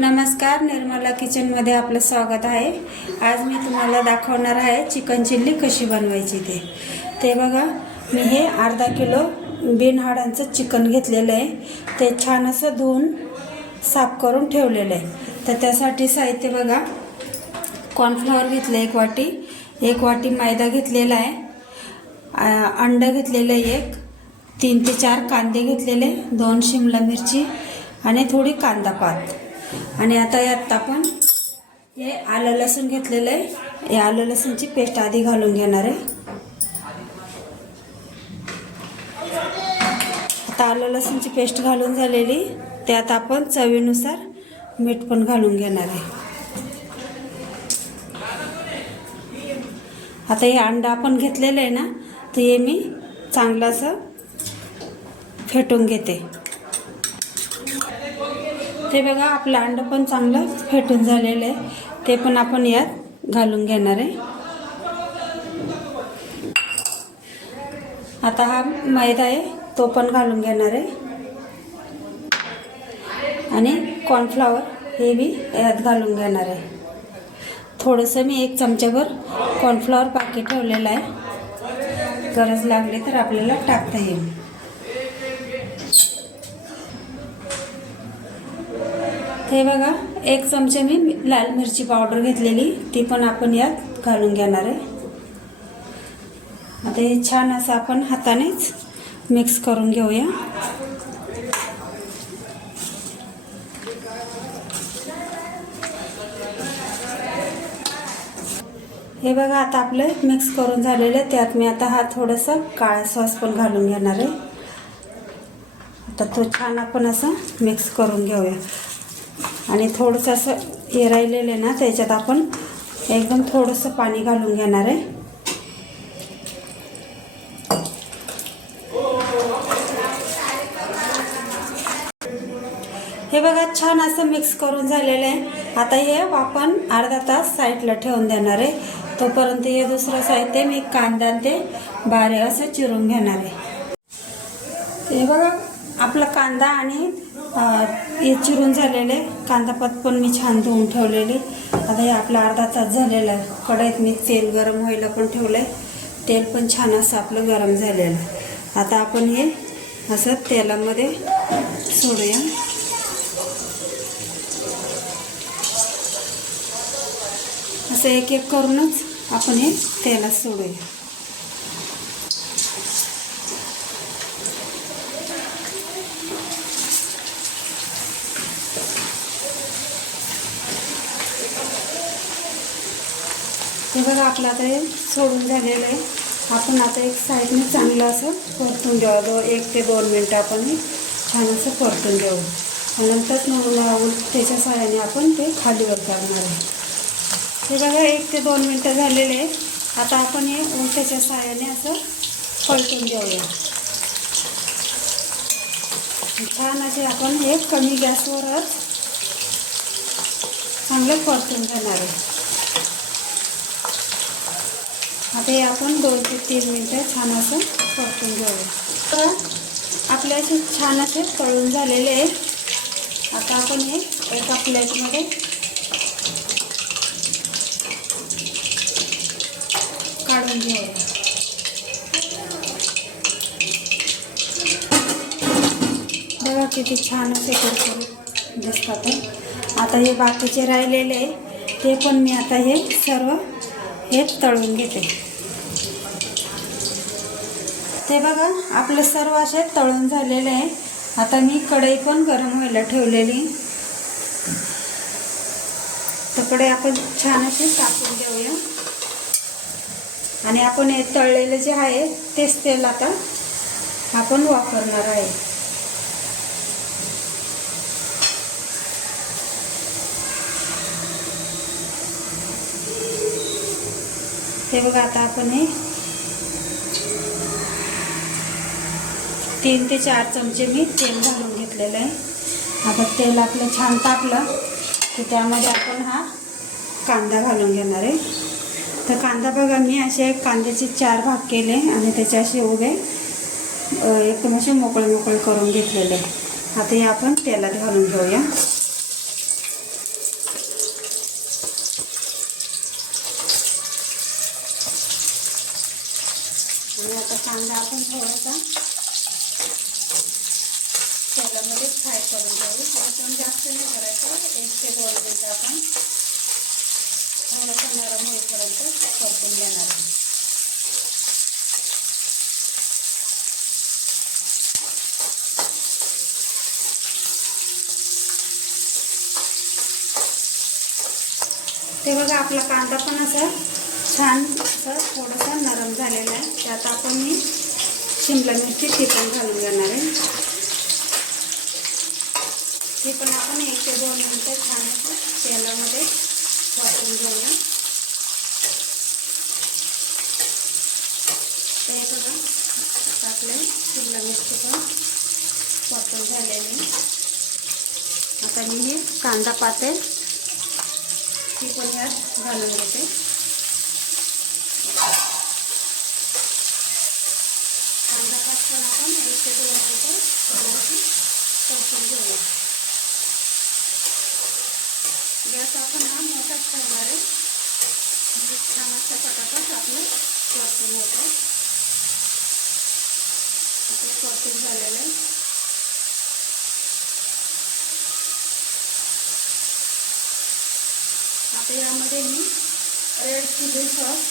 नमस्कार निर्मला किचनमध्ये आपलं स्वागत आहे. आज मी तुम्हाला दाखवणार आहे चिकन चिल्ली कशी बनवायची ते. ते बघा मी हे अर्धा किलो बिनहाडांचं चिकन घेतलेलं आहे. ते छान असं धुवून साफ करून ठेवलेलं आहे. तर त्यासाठी साहित्य बघा कॉर्नफ्लॉवर घेतलं एक वाटी एक वाटी मैदा घेतलेला आहे अंडं घेतलेलं आहे एक तीन ते चार कांदे घेतलेले दोन शिमला मिरची आणि थोडी कांदा पात. आणि आता यात आपण हे आलं लसूण घेतलेलं आहे. हे आलं लसूणची पेस्ट आधी घालून घेणार आहे. आता आलं लसूणची पेस्ट घालून झालेली. त्यात आपण चवीनुसार मीठ पण घालून घेणार आहे. आता हे अंडा आपण घेतलेलं आहे ना तर हे मी चांगलं असं फेटून घेते. ते बघा आपलं अंडं पण चांगलं फेटून झालेलं आहे. ते पण आपण यात घालून घेणार आहे. आता हा मैदा आहे तो पण घालून घेणार आहे. आणि कॉर्नफ्लावर हे बी यात घालून घेणार आहे. थोडंसं मी एक चमच्याभर कॉर्नफ्लॉवर पाकी ठेवलेलं आहे. गरज लागली तर आपल्याला टाकता येईल. हे बघा एक चमचे मी लाल मिरची पावडर घेतलेली ती पण आपण यात घालून घेणार आहे. आता हे छान असं आपण हातानेच मिक्स करून घेऊया. हे बघा आता आपलं मिक्स करून झालेलं आहे. त्यात मी आता हा थोडंसं काळा सॉस पण घालून घेणार आहे. आता तो छान आपण असं मिक्स करून घेऊया. आणि थोडंसं असं हे राहिलेलं आहे ना त्याच्यात आपण एकदम थोडंसं पाणी घालून घेणार आहे. हे बघा छान असं मिक्स करून झालेलं आहे. आता हे आपण अर्धा तास साईडला ठेवून देणार आहे. तोपर्यंत हे दुसरं साहित्य मी कांदा आणि ते बारे असं चिरून घेणार आहे. हे बघा आपला कांदा आणि हे चिरून झालेले. कांदापात पण मी छान धुवून ठेवलेले. आता हे आपला अर्धा तास झालेला आहे. कढईत मी तेल गरम व्हायला पण ठेवलं आहे तेल पण छान असं आपलं गरम झालेलं आहे. आता आपण हे असं तेलामध्ये सोडूया. असं एक एक करूनच आपण हे तेलात सोडूया. बघा आपला आता हे सोडून झालेलं आहे. आपण आता एक साईडने चांगलं असं परतून घ्यावं दो एक ते दोन मिनटं आपण छान असं परतून घेऊ. नंतर मग त्याच्या सहाय्याने आपण ते खालीवर करणार आहे. हे बघा एक ते दोन मिनटं झालेले आहे आता आपण हे उलट्याच्या सहाय्याने असं पलटून घेऊया. छान असे आपण हे कमी गॅसवरच चांगलं परतून घेणार आहे. आता हे आपण दोन ते तीन मिनटं छान असं परतून घेऊया. तर आपले असे छान असे तळून झालेले आहेत. आता आपण हे एका प्लेटमध्ये काढून घेऊया. बघा किती छान असे करतो दिसतात. आता हे बाकीचे राहिलेले आहे ते पण मी आता हे सर्व हे तळून घेते. ते बघा आपले सर्व असे तळून झालेले आहे. आता मी कढई पण गरम व्हायला ठेवलेली. तर कढई आपण छान असे टाकून घेऊया. आणि आपण हे तळलेलं जे आहे तेच तेल आता आपण वापरणार आहे. हे बघा आता आपण हे तीन ते चार चमचे मी तेल घालून घेतलेलं आहे. आता तेल आपलं छान टाकलं की त्यामध्ये आपण हा कांदा घालून घेणार आहे. तर कांदा बघा मी असे कांद्याचे चार भाग केले आणि त्याचे असे उभे एकदम असे मोकळे मोकळे करून घेतलेले. आता हे आपण तेलात घालून घेऊया. आता कांदा आपण थोडासा तेलामध्येच फ्राय करून घेऊ. एकदम जास्त नाही करायचं. एक ते दोन मिनटं आपण थोडंसं नरम होईपर्यंत परतून घेणार आहे ते बघा आपला कांदा पण असं छान असं थोडंसं नरम झालेला आहे. त्यात आपण मी शिमला मिरची ती पण घालून घेणार आहे. ती पण आपण एक ते दोन मिनटं छान असं तेलामध्ये वाटून घेऊया. ते बघा आता आपले शिमला मिरची पण वाटून झालेली आता मी हे कांदा पाते ती पण यात घालून घेते कांदा पाचताना आपण एक ते दोन मिनिटं घालायची परतून घेऊया गॅस आपण हा मोठाच ठेवणार आहे म्हणजे छान असं पटापट आपलं परतून होतं. आता परतून झालेलं आहे. आता यामध्ये मी रेड चिली सॉस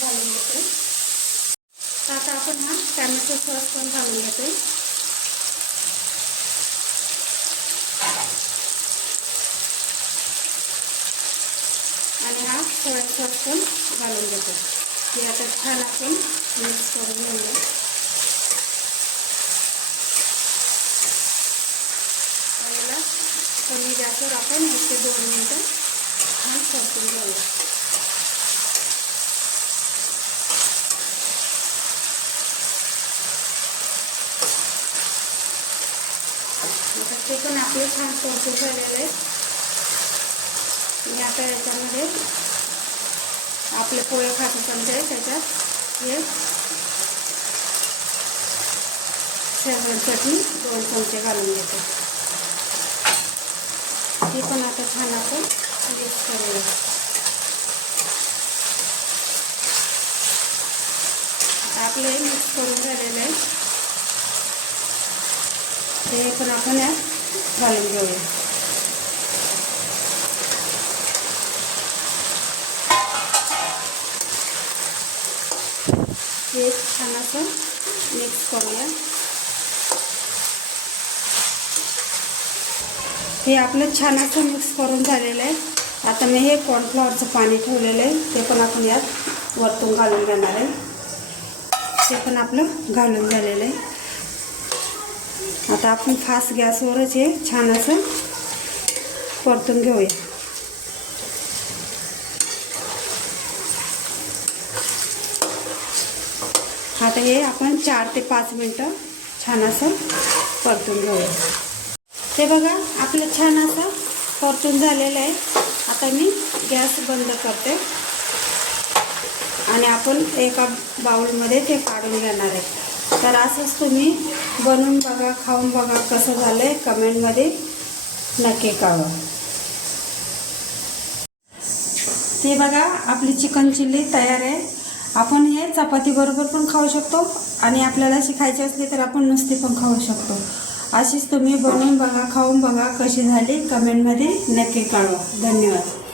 घालून घेते. आता आपण हा टॅमॅटो सॉस पण घालून घेते. आणि हा सोया सॉस पण घालून घेतो ते आता छान आपण मिक्स करून घेऊया पहिला कमी गॅसवर आपण एक ते दोन मिनटं छान परतून घेऊया आता ते पण आपले छान परतून झालेले आहे मी आता याच्यामध्ये आपले पोहे खाते चमचे त्याच्यात. हे शेजवान चटणी दोन चमचे घालून घेते. ती पण आता छान आपण मिक्स करूया. आता मिक्स करून झालेलं आहे. ते पण आपण यात घालून घेऊया. छान मिक्स करूया. हे आपलं छान असं मिक्स करून झालेलं आहे. आता मी हे कॉर्नफ्लॉवरचं पाणी ठेवलेलं आहे. ते पण आपण यात वरतून घालून घेणार आहे. ते पण आपलं घालून झालेलं आहे. आता आपण फास्ट गॅसवरच हे छान असं परतून घेऊया. आता हे आपण चार ते पाच मिनटं छान असं परतून घेऊया. ते बघा आपलं छान असं परतून झालेलं आहे. आता मी गॅस बंद करते. आणि आपण एका बाउलमध्ये ते काढून घेणार आहे. तर असंच तुम्ही बनवून बघा खाऊन बघा कसं झालं आहे कमेंटमध्ये नक्की कळवा. ते बघा आपली चिकन चिल्ली तयार आहे. आपण हे चपातीबरोबर पण खाऊ शकतो आणि आपल्याला अशी खायची असली तर आपण नुसती पण खाऊ शकतो. अशीच तुम्ही बनवून बघा खाऊन बघा कशी झाली. कमेंटमध्ये नक्की कळवा. धन्यवाद.